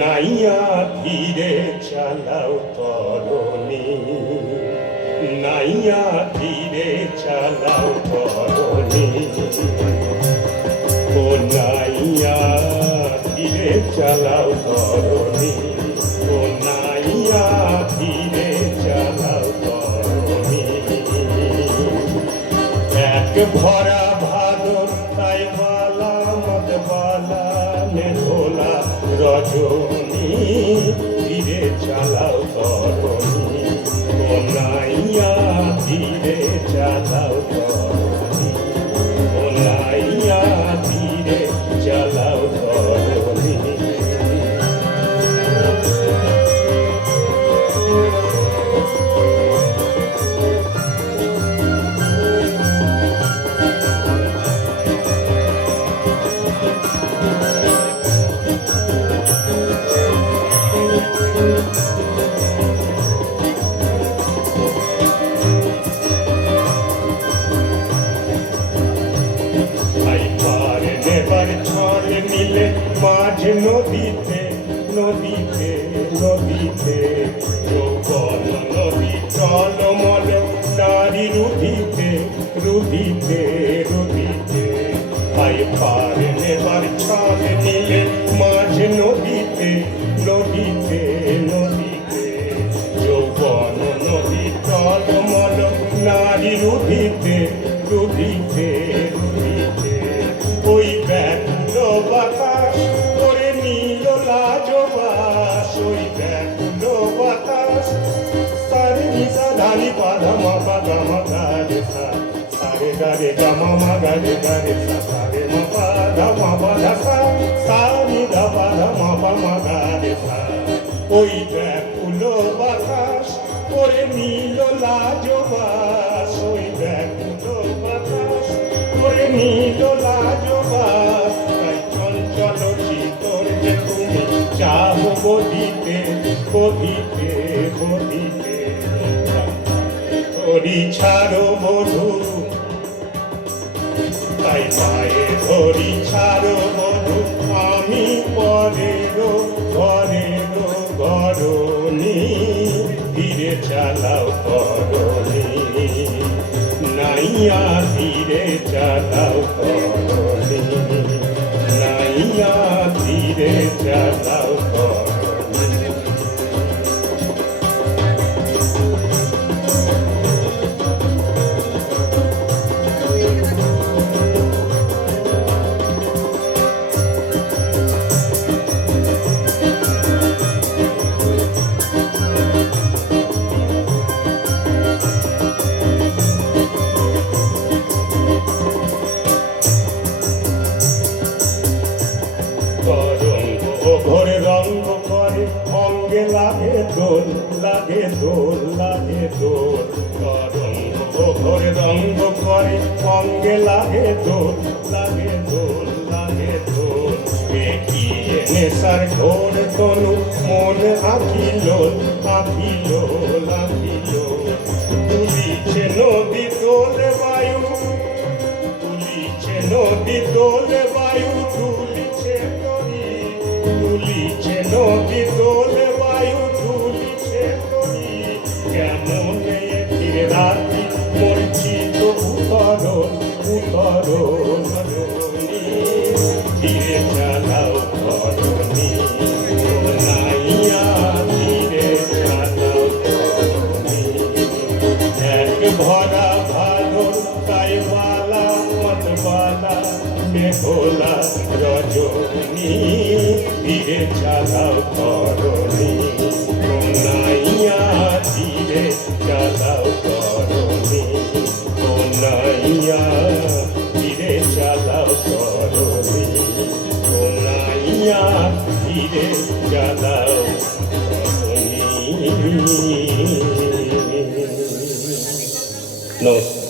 নাইয়া ধীরে চালাও তরণী নাইয়া ধীরে চালাও তরণী। চালাও তরণী ও নাইয়া ধীরে চালাও তরণী এক ভরা ভাদর, তাই বালা মদ বালা নে রজনী। ফিরে চালাও তরণী মিলে মাঝ নদীতে নদীতে নদীতে। যৌবন, নদী টলমল নারী রুধিতে রুধিতে রুধিতে। আই পারে নেবার ছড়ে মিলে মাঝ নদীতে নদীতে নিসা ধানি পাধা মা পাধা মা গারে সা সারে গারে গামা মা গারে গারে সা। সারে মা পাধা মা পাধা সা। সারি ধা পাধা মা পা মা গারে সা। ওই ব্যাকুল বাতাস করে নীল লাজবাস ওই ব্যাকুল বাতাস করে নীল লাজবাস তাই চঞ্চল চিতর যে তুমি চাহ বদিতে বদিতে বদিতে। ধরি ছাড়ো মধু। তাই পায়ে ধরি ছাড়ো মধু। আমি পরের ঘরের গরণী। ধীরে চালাও করণী। নাইয়া ধীরে চালাও রঙ্গ করে, অঙ্গে লাগে দোল লাগে দোল লাগে দোল। ঘরে রঙ্গ করে, অঙ্গে লাগে দোল লাগে দোল লাগে দোল। এগিয়ে নেশার ঘোর তনু, মন আঁকিল আঁকিল আঁকিল। তুলিছে নদী তোলে বায়ু, তুলিছে নদী দোলে তুলিছে রজনী ধীরে চালাও করণী নাইয়া ধীরে চালাও করণী নাইয়া ধীরে চালাও করণী নাইয়া ধীরে চালাও করণী নমস্কার